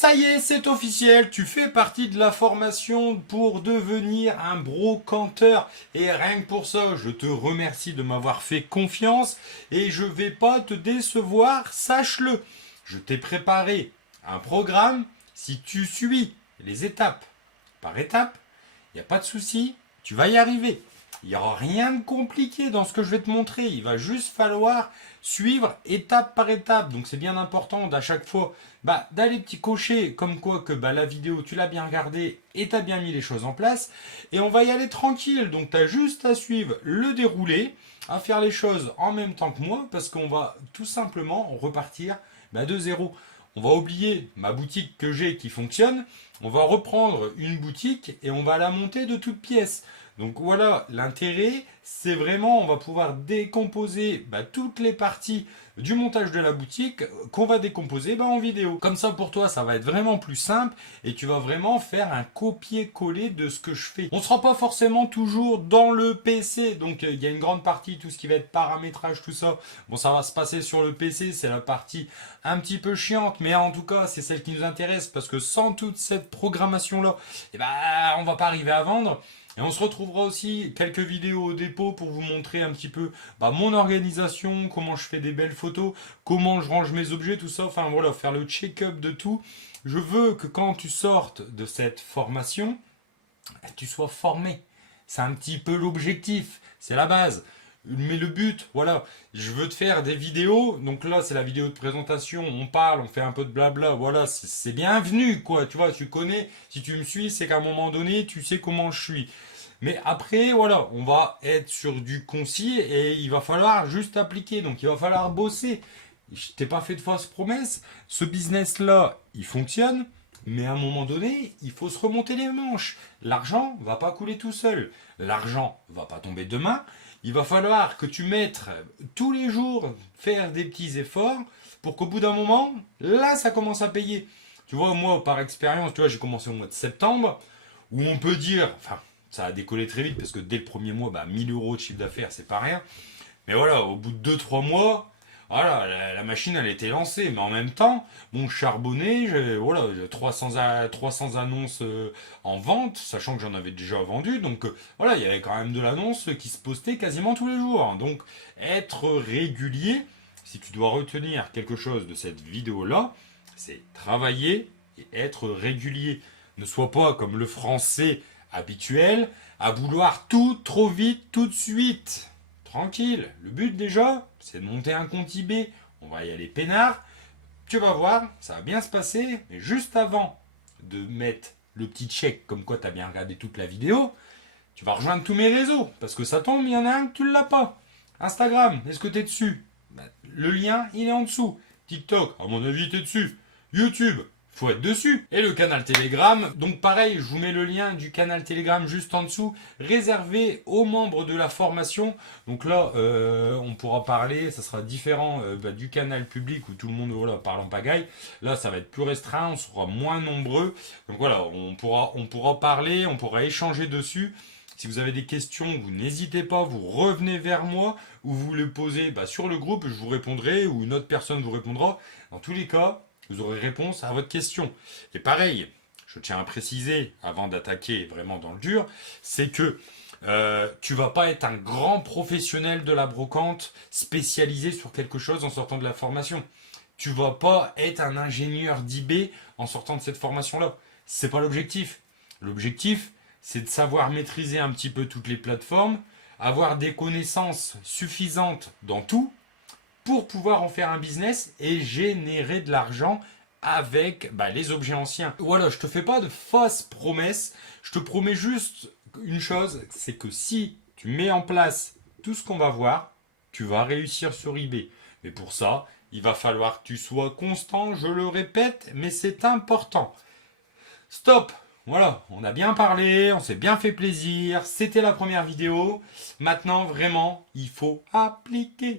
Ça y est, c'est officiel, tu fais partie de la formation pour devenir un brocanteur. Et rien que pour ça, je te remercie de m'avoir fait confiance et je vais pas te décevoir, sache-le. Je t'ai préparé un programme. Si tu suis les étapes par étape, il n'y a pas de souci, tu vas y arriver. Il n'y aura rien de compliqué dans ce que je vais te montrer. Il va juste falloir suivre étape par étape. Donc c'est bien important d'à chaque fois d'aller petit cocher comme quoi que la vidéo tu l'as bien regardée et tu as bien mis les choses en place. Et on va y aller tranquille. Donc tu as juste à suivre le déroulé, à faire les choses en même temps que moi parce qu'on va tout simplement repartir de zéro. On va oublier ma boutique que j'ai qui fonctionne. On va reprendre une boutique et on va la monter de toutes pièces. Donc voilà, l'intérêt, c'est vraiment, on va pouvoir décomposer toutes les parties du montage de la boutique qu'on va décomposer en vidéo. Comme ça, pour toi, ça va être vraiment plus simple et tu vas vraiment faire un copier-coller de ce que je fais. On ne sera pas forcément toujours dans le PC, donc il y a une grande partie, tout ce qui va être paramétrage, tout ça. Bon, ça va se passer sur le PC, c'est la partie un petit peu chiante, mais en tout cas, c'est celle qui nous intéresse parce que sans toute cette programmation-là, on va pas arriver à vendre. Et on se retrouvera aussi quelques vidéos au dépôt pour vous montrer un petit peu mon organisation, comment je fais des belles photos, comment je range mes objets, tout ça. Enfin voilà, faire le check-up de tout. Je veux que quand tu sortes de cette formation, tu sois formé. C'est un petit peu l'objectif, c'est la base. Mais le but, voilà, je veux te faire des vidéos. Donc là, c'est la vidéo de présentation. On parle, on fait un peu de blabla. Voilà, c'est bienvenu, quoi. Tu vois, tu connais. Si tu me suis, c'est qu'à un moment donné, tu sais comment je suis. Mais après, voilà, on va être sur du concis et il va falloir juste appliquer. Donc, il va falloir bosser. Je t'ai pas fait de fausses promesses. Ce business-là, il fonctionne. Mais à un moment donné, il faut se remonter les manches. L'argent va pas couler tout seul. L'argent va pas tomber demain. Il va falloir que tu mettes tous les jours, faire des petits efforts pour qu'au bout d'un moment, là, ça commence à payer. Tu vois, moi, par expérience, tu vois, j'ai commencé au mois de septembre, où on peut dire, enfin, ça a décollé très vite parce que dès le premier mois, 1000 euros de chiffre d'affaires, c'est pas rien. Mais voilà, au bout de 2-3 mois, voilà, la machine elle était lancée, mais en même temps, mon charbonné, j'ai 300 annonces en vente, sachant que j'en avais déjà vendu, donc voilà, il y avait quand même de l'annonce qui se postait quasiment tous les jours. Donc être régulier, si tu dois retenir quelque chose de cette vidéo-là, c'est travailler et être régulier. Ne sois pas comme le français habituel à vouloir tout trop vite tout de suite. Tranquille. Le but déjà, c'est de monter un compte eBay. On va y aller peinard. Tu vas voir, ça va bien se passer. Mais juste avant de mettre le petit check comme quoi tu as bien regardé toute la vidéo, tu vas rejoindre tous mes réseaux. Parce que ça tombe, il y en a un que tu ne l'as pas. Instagram, est-ce que tu es dessus? Le lien, il est en dessous. TikTok, à mon avis, tu es dessus. YouTube, faut être dessus. Et le canal Telegram, donc pareil, je vous mets le lien du canal Telegram juste en dessous, réservé aux membres de la formation. Donc là, on pourra parler, ça sera différent du canal public où tout le monde parle en pagaille. Là, ça va être plus restreint, on sera moins nombreux. Donc voilà, on pourra parler, on pourra échanger dessus. Si vous avez des questions, vous n'hésitez pas, vous revenez vers moi ou vous les posez sur le groupe, je vous répondrai ou une autre personne vous répondra. Dans tous les cas, vous aurez réponse à votre question. Et pareil, je tiens à préciser, avant d'attaquer vraiment dans le dur, c'est que tu vas pas être un grand professionnel de la brocante spécialisé sur quelque chose en sortant de la formation. Tu vas pas être un ingénieur d'eBay en sortant de cette formation-là. C'est pas l'objectif. L'objectif, c'est de savoir maîtriser un petit peu toutes les plateformes, avoir des connaissances suffisantes dans tout, pour pouvoir en faire un business et générer de l'argent avec les objets anciens. Voilà, je te fais pas de fausses promesses, je te promets juste une chose, c'est que si tu mets en place tout ce qu'on va voir, tu vas réussir sur eBay. Mais pour ça, il va falloir que tu sois constant, je le répète, mais c'est important. Stop! Voilà, on a bien parlé, on s'est bien fait plaisir, c'était la première vidéo. Maintenant, vraiment, il faut appliquer.